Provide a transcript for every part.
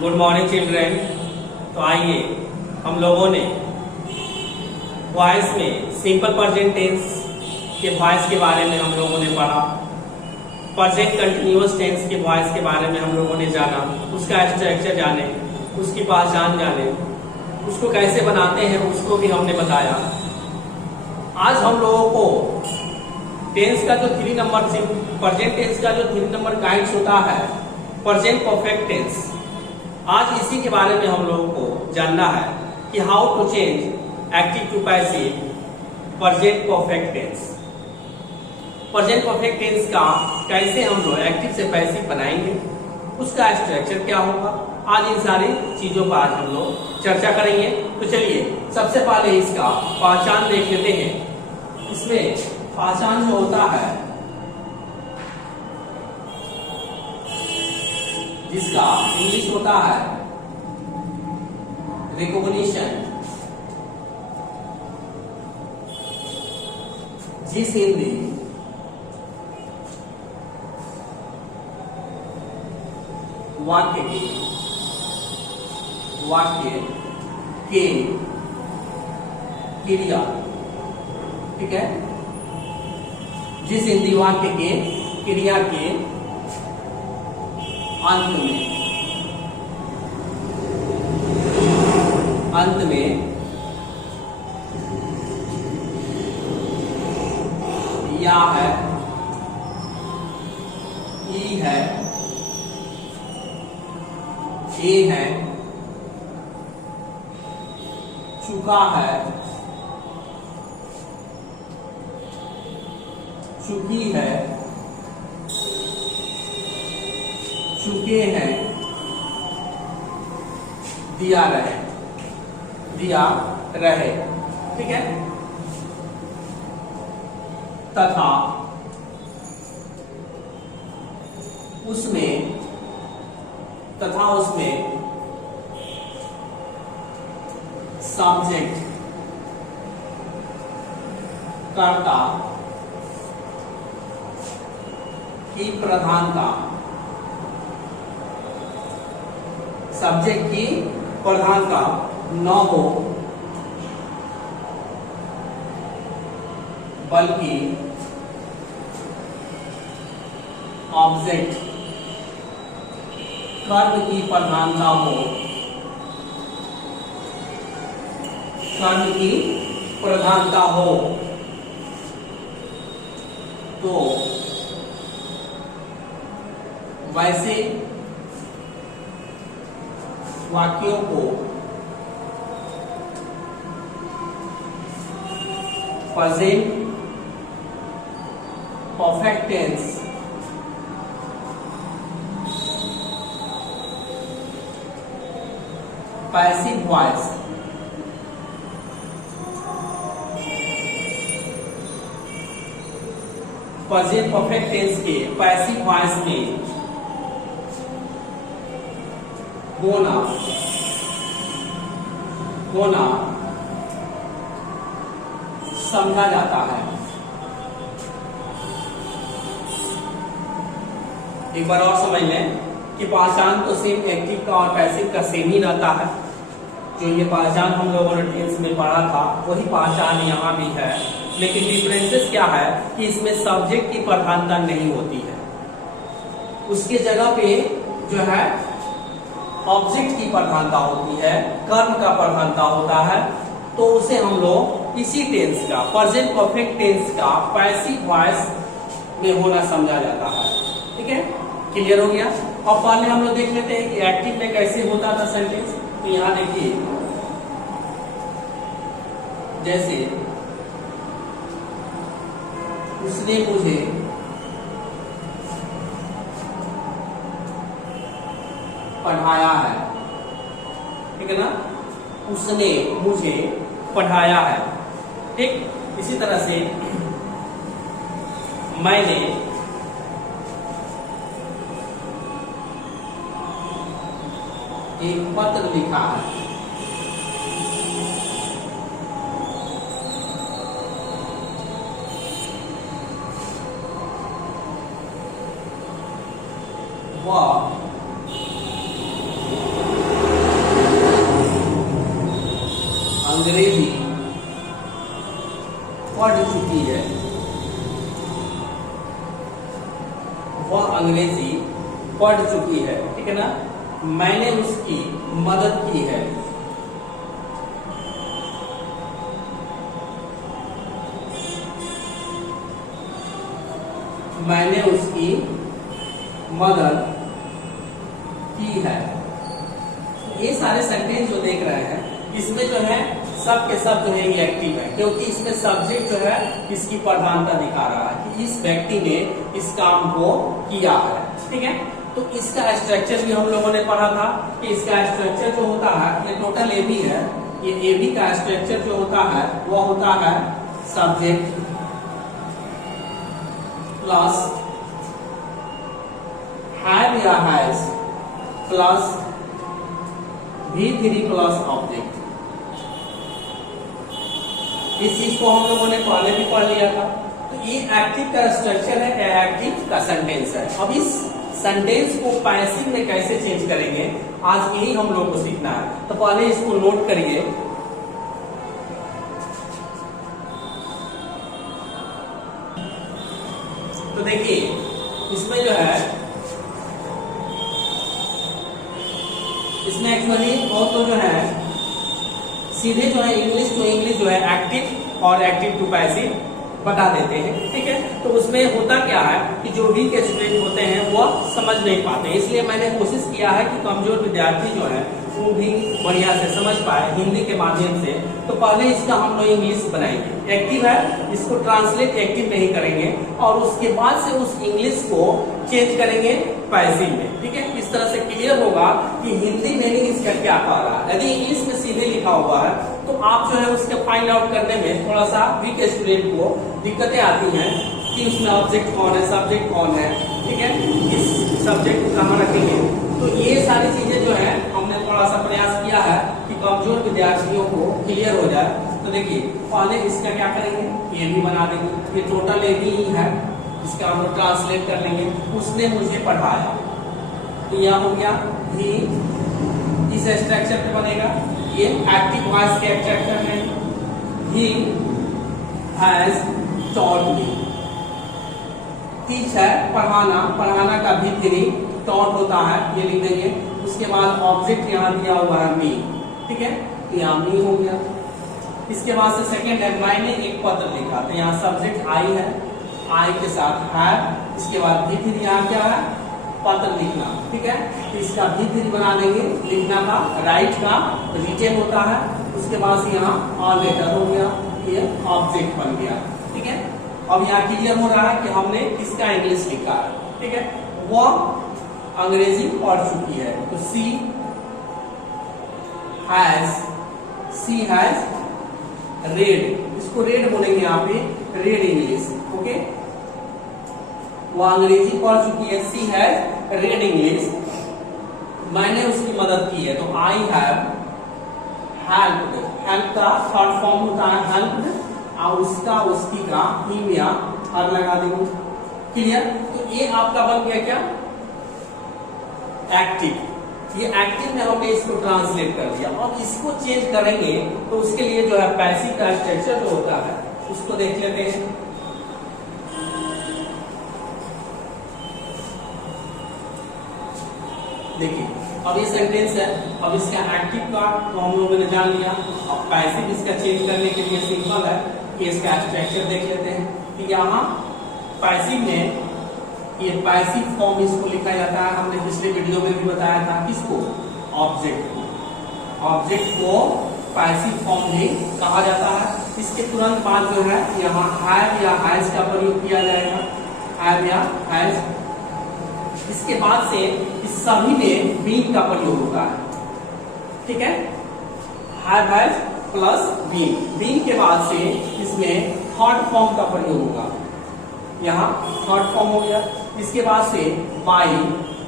Good morning children. तो आइए हम लोगों ने वॉइस में सिंपल प्रेजेंट टेंस के वॉइस के बारे में हम लोगों ने पढ़ा। प्रेजेंट कंटिन्यूअस टेंस के वॉइस के बारे में हम लोगों ने जाना, उसका स्ट्रक्चर जाने, उसकी पहचान जाने, उसको कैसे बनाते हैं उसको भी हमने बताया। आज हम लोगों को टेंस का जो 3 नंबर प्रेजेंट टेंस का जो 3 नंबर गाइड्स होता है प्रेजेंट परफेक्ट टेंस, आज इसी के बारे में हम लोगों को जानना है कि how to change active to passive present perfect tense. Present perfect tense का कैसे हम लोग एक्टिव से पैसिव बनाएंगे, उसका स्ट्रक्चर क्या होगा, आज इन सारी चीजों पर आज हम लोग चर्चा करेंगे। तो चलिए सबसे पहले इसका पहचान देख लेते हैं। इसमें पहचान जो होता है, जिसका इंग्लिश होता है रिकॉग्निशन, जिस हिंदी वाक्य के क्रिया, ठीक है, जिस हिंदी वाक्य के क्रिया के अंत में या है, ई है, ए है, चुका है, चुकी है, चुके हैं, दिया रहे, ठीक है, तथा उसमें सब्जेक्ट, कर्ता की प्रधानता, सब्जेक्ट की प्रधानता न हो बल्कि ऑब्जेक्ट कर्म की प्रधानता हो, कर्म की प्रधानता हो, तो वैसे वाक्यों को present perfect tense passive voice present perfect tense के पैसिव वॉइस में होना समझा जाता है। एक बार और समझ लें कि पहचान तो सेम एक्टिव का और पैसिव का सेम ही रहता है। जो ये पहचान हम लोगों ने टेंस में पढ़ा था वही पहचान यहाँ भी है, लेकिन डिफरेंसेस क्या है कि इसमें सब्जेक्ट की प्रधानता नहीं होती है, उसके जगह पे जो है ऑब्जेक्ट की प्रधानता होती है, कर्म का प्रधानता होता है। तो उसे हम लोग इसी टेंस का प्रेजेंट परफेक्ट टेंस का पैसिव वॉइस में होना समझा जाता है। ठीक है, क्लियर हो गया। अब पहले हम लोग देख लेते हैं कि एक्टिव में कैसे होता था सेंटेंस। तो यहां देखिए, जैसे उसने मुझे पढ़ाया है, ठीक है ना, उसने मुझे पढ़ाया है। ठीक इसी तरह से मैंने एक पत्र लिखा है, वह पढ़ चुकी है, ठीक है ना, मैंने उसकी मदद की है, मैंने उसकी मदद की है। ये सारे सेंटेंस जो देख रहे हैं इसमें जो है सब के सब जो है ये एक्टिव है, क्योंकि इसमें सब्जेक्ट जो है इसकी प्रधानता दिखा रहा है कि इस व्यक्ति ने इस काम को किया है, ठीक है। तो इसका स्ट्रक्चर भी हम लोगों ने पढ़ा था कि इसका स्ट्रक्चर जो होता है, ये टोटल एबी है, ये एबी का स्ट्रक्चर जो होता है वो होता है सब्जेक्ट प्लस हैव या has plus V3 plus object. इस चीज को हम लोगों ने पहले भी पढ़ लिया था। तो ये एक्टिव का स्ट्रक्चर है, एक्टिव का सेंटेंस है। अब इस सेंटेंस को पैसिव में कैसे चेंज करेंगे, आज यही हम लोग को सीखना है। तो पहले इसको नोट करिए। तो देखिए इसमें जो है, इसमें एक्चुअली और तो जो है सीधे जो है इंग्लिश टू इंग्लिश जो है एक्टिव और एक्टिव टू पैसिव बता देते हैं, ठीक है। तो उसमें होता क्या है कि जो वीक स्टूडेंट होते हैं वो समझ नहीं पाते, इसलिए मैंने कोशिश किया है कि कमजोर विद्यार्थी जो है वो भी बढ़िया से समझ पाए हिंदी के माध्यम से। तो पहले इसका हम लोग इंग्लिश बनाएंगे, एक्टिव है इसको ट्रांसलेट एक्टिव में ही करेंगे और उसके बाद से उस इंग्लिश को चेंज करेंगे पैसिव में, ठीक है। इस तरह से क्लियर होगा कि हिंदी मीनिंग इसका क्या कह रहा है। यदि इंग्लिश में सीधे लिखा हुआ है तो आप जो है उसके फाइंड आउट करने में थोड़ा सा वीक स्टूडेंट को दिक्कतें आती हैं कि उसमें ऑब्जेक्ट कौन है, सब्जेक्ट कौन है, ठीक है, इस सब्जेक्ट को कहाँ रखेंगे। तो ये सारी चीजें जो है हमने थोड़ा सा प्रयास किया है कि कमजोर विद्यार्थियों को क्लियर हो जाए। तो देखिए पहले इसका क्या करेंगे, ये भी बना देंगे, ये टोटल ए भी है, इसका हम लोग ट्रांसलेट कर लेंगे। उसने मुझे पढ़ाया, तो यह हो गया ही, इस स्ट्रक्चर पे बनेगा, ये एक्टिव वॉइस के स्ट्रक्चर है, he has taught me. Teach है पढ़ाना, पढ़ाना का भी थ्री टॉट होता है, ये लिख देंगे। उसके बाद ऑब्जेक्ट यहाँ दिया हुआ है मी, ठीक है, यहाँ मी हो गया। इसके बाद से सेकंड है, मैंने एक पत्र लिखा, तो यहाँ सब्जेक्ट आई है, आई के साथ है। इसके बाद भी थ्री यहाँ क्या है, पत्र लिखना, ठीक है। तो इसका भी थ्री बना देंगे, लिखना का, राइट का रिटेन होता है। उसके बाद से यहाँ ऑन लेटर हो गया, ये ऑब्जेक्ट बन गया, ठीक है। अब यहाँ क्लियर हो रहा है कि हमने किसका इंग्लिश लिखा है, ठीक है। वो अंग्रेजी पढ़ चुकी है, तो सी हैज रेड, इसको रेड बोलेंगे यहाँ पे, रेड इंग्लिश, ओके। वो अंग्रेजी पढ़ चुकी है, सी हैज रेड इंग्लिश। मैंने उसकी मदद की है, तो आई हैव हेल्प्ड, हेल्प का थर्ड फॉर्म होता है हेल्प्ड, और उसका उसकी का ही या हर लगा देंगे, क्लियर। तो ये आपका बन गया क्या, एक्टिव। ये एक्टिव में हमने इसको ट्रांसलेट कर दिया। अब इसको चेंज करेंगे तो उसके लिए जो है पैसिव का स्ट्रक्चर जो होता है उसको देख लेते हैं। देखिए अब ये सेंटेंस है, अब इसका एक्टिव का तो हम लोगों ने जान लिया। अब पैसिव इसका चेंज करने के लिए सिंपल है कि इसका स्ट्रक्चर देख लेते हैं। तो यहाँ पैसिव में ये पैसिव फॉर्म इसको लिखा जाता है, हमने पिछले वीडियो में भी बताया था, किसको, ऑब्जेक्ट को। ऑब्जेक्ट को पैसिव फॉर्म भी कहा जाता है। इसके तुरंत बाद जो है यहाँ हैव या हैज का प्रयोग किया जाएगा, हैव या हैज। इसके बाद से इस सभी में बीन का प्रयोग होता है, ठीक है, have has plus been. Been के बाद से इसमें थर्ड फॉर्म का प्रयोग होगा, यहाँ थर्ड फॉर्म हो गया। इसके बाद से बाई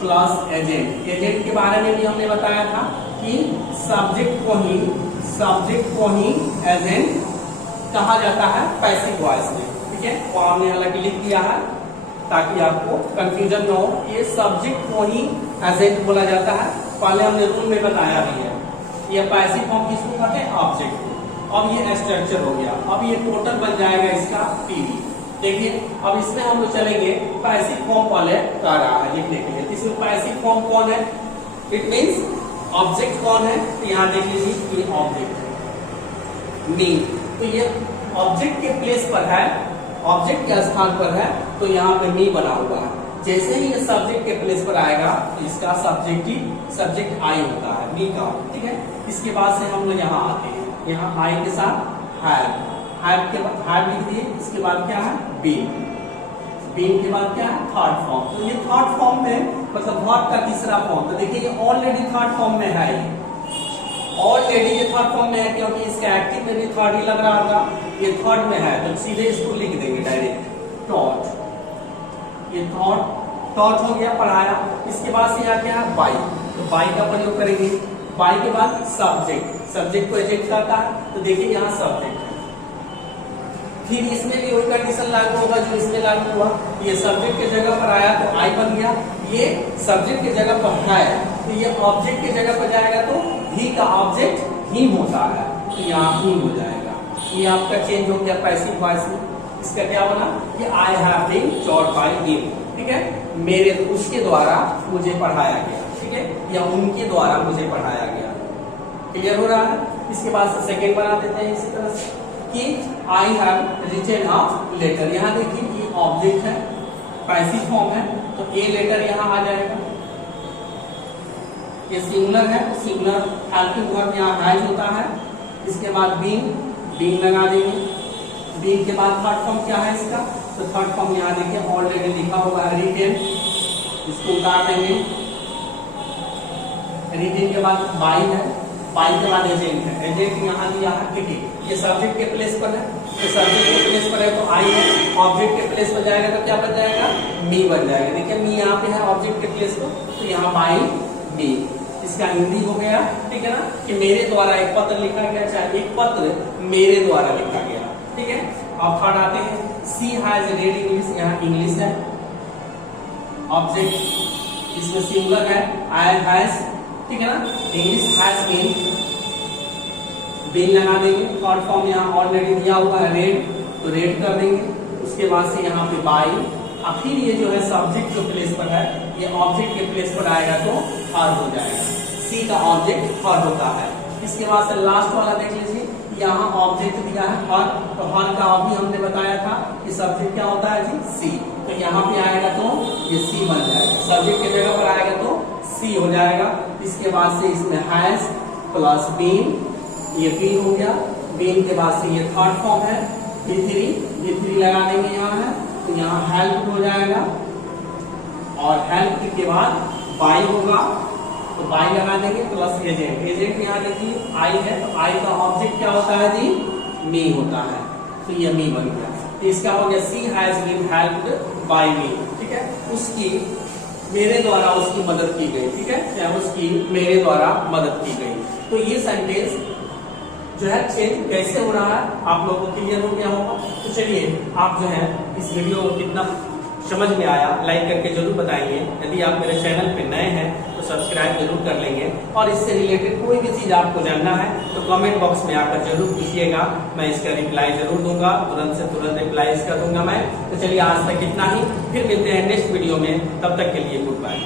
प्लस एजेंट। एजेंट के बारे में भी हमने बताया था कि सब्जेक्ट को ही एजेंट कहा जाता है पैसिव वॉइस में, ठीक है। वो हमने हालांकि लिख दिया है ताकि आपको कंफ्यूजन न हो। ये सब्जेक्ट को ही एजेंट बोला जाता है, पहले हमने रूल में बताया भी है। ये पैसिव फॉर्म किसको कहते हैं, ऑब्जेक्ट को। अब ये स्ट्रक्चर हो गया। अब ये टोटल बन जाएगा इसका टीवी, देखिए अब इसमें हम लोग चलेंगे पैसिव फॉर्म वाले का रहा है लिखने के लिए। इसमें पैसिव फॉर्म कौन है, इट मींस ऑब्जेक्ट कौन है, तो यहाँ देख लीजिए ये ऑब्जेक्ट है मी, तो ये ऑब्जेक्ट के प्लेस पर है, ऑब्जेक्ट के स्थान पर है, तो यहाँ पे मी बना हुआ है। जैसे ही ये सब्जेक्ट के प्लेस पर आएगा तो इसका सब्जेक्ट आई होता है मी का, ठीक है। इसके बाद से हम लोग यहाँ आते हैं, यहाँ आई के साथ हैव के बाद हैव लिख दिए, इसके बाद क्या है बीन, बीन के बाद क्या है थर्ड फॉर्म। तो ये थर्ड फॉर्म में मतलब वर्ब का तीसरा फॉर्म, तो देखिए ये ऑलरेडी थर्ड फॉर्म में है, ऑलरेडी ये थर्ड फॉर्म में है क्योंकि इसका एक्टिव में भी थर्ड ही लग रहा होगा, ये थर्ड में है तो सीधे इसको लिख देंगे डायरेक्ट टॉट, ये टॉट हो गया पढ़ाया। इसके बाद से यहाँ क्या है बाई, तो बाई का प्रयोग करेंगे, बाई के बाद सब्जेक्ट को एजेक्ट करता है, तो देखिए यहाँ सब्जेक्ट है, फिर इसमें भी वही कंडीशन लागू होगा जो इसमें लागू हुआ, ये सब्जेक्ट के जगह पर आया तो आई बन गया, ये सब्जेक्ट के जगह पर है तो ये ऑब्जेक्ट के जगह पर जाएगा तो ही का ऑब्जेक्ट हिम होता है, तो यहाँ हिम हो जाएगा। ये आपका चेंज हो गया पैसिव वॉइस में। इसका क्या बना कि I have been taught by him, ठीक है, मेरे उसके द्वारा मुझे पढ़ाया गया, ठीक है, या उनके द्वारा मुझे पढ़ाया गया। क्लियर हो रहा है। इसके बाद से सेकेंड बना देते हैं इसी तरह से कि I have written a letter, यहाँ देखिए ये ऑब्जेक्ट है, पैसिव फॉर्म है, तो ए लेटर यहाँ आ जाएगा, ये सिंगुलर है, सिंगुलर हेल्पिंग वर्ब यहाँ हैज होता है। इसके बाद बीन लगा देंगे, बीन के बाद थर्ड फॉर्म क्या है इसका, तो थर्ड फॉर्म यहाँ देखिए ऑलरेडी लिखा हुआ है रिटेन, इसको उतार देंगे, रिटेन के बाद बाई है, बाई के बाद एजेंट है, एजेंट यहाँ दिया है, ठीक है, ये सब्जेक्ट के प्लेस पर है, तो सब्जेक्ट के प्लेस पर है तो आई है, ऑब्जेक्ट के प्लेस पर जाएगा तो क्या बन जाएगा मी बन जाएगा। देखिए मी यहाँ पे है ऑब्जेक्ट के प्लेस पर, तो यहाँ बाई मी, इसका हिंदी हो गया, ठीक है ना, कि मेरे द्वारा एक पत्र लिखा गया, चाहे एक पत्र मेरे द्वारा लिखा गया, ठीक है। अब थर्ड आते हैं सी हैज रेड इंग्लिश, यहाँ इंग्लिश है, ऑब्जेक्ट इसमें सिंगुलर है, आई हैज, ठीक है ना, इंग्लिश हैज बीन लगा देंगे, थर्ड फॉर्म यहाँ ऑलरेडी दिया हुआ है रेड, तो रेड कर देंगे। उसके बाद से यहाँ पे बाई, और फिर ये जो है सब्जेक्ट जो प्लेस पर है ये ऑब्जेक्ट के प्लेस पर आएगा तो हर हो जाएगा, सी का ऑब्जेक्ट हर होता है। इसके बाद से लास्ट वाला देख लीजिए, यहाँ ऑब्जेक्ट दिया है हर, तो हर का अभी हमने बताया था कि सब्जेक्ट क्या होता है जी सी, तो यहाँ पे आएगा तो ये सी बन जाएगा, सब्जेक्ट के जगह पर आएगा तो सी हो जाएगा। इसके बाद से इसमें हैज प्लस बीन, ये बीन हो गया, बीन के बाद से ये थर्ड फॉर्म है B3 लगा देंगे यहाँ है, तो यहाँ हेल्प हो जाएगा, और हेल्प के बाद बाई होगा तो बाई लगा देंगे प्लस एजेंट, एजेंट यहाँ देखिए आई है, तो आई का ऑब्जेक्ट क्या होता है जी मी होता है, तो ये मी बन गया। तो इसका हो गया सी हैज बीन हेल्प्ड बाय मी, ठीक है, उसकी मेरे द्वारा उसकी मदद की गई, ठीक है, या उसकी मेरे द्वारा मदद की गई। तो ये सेंटेंस जो है चेंज कैसे हो रहा है आप लोगों को क्लियर हो गया होगा। तो चलिए आप जो है इस वीडियो को कितना समझ में आया लाइक करके जरूर बताइए। यदि आप मेरे चैनल पे नए हैं तो सब्सक्राइब जरूर कर लेंगे, और इससे रिलेटेड कोई भी चीज आपको जानना है तो कमेंट बॉक्स में आकर जरूर पूछिएगा, मैं इसका रिप्लाई जरूर दूंगा, तुरंत से तुरंत रिप्लाई इसका दूंगा मैं। तो चलिए आज तक इतना ही, फिर मिलते हैं नेक्स्ट वीडियो में, तब तक के लिए गुड बाय।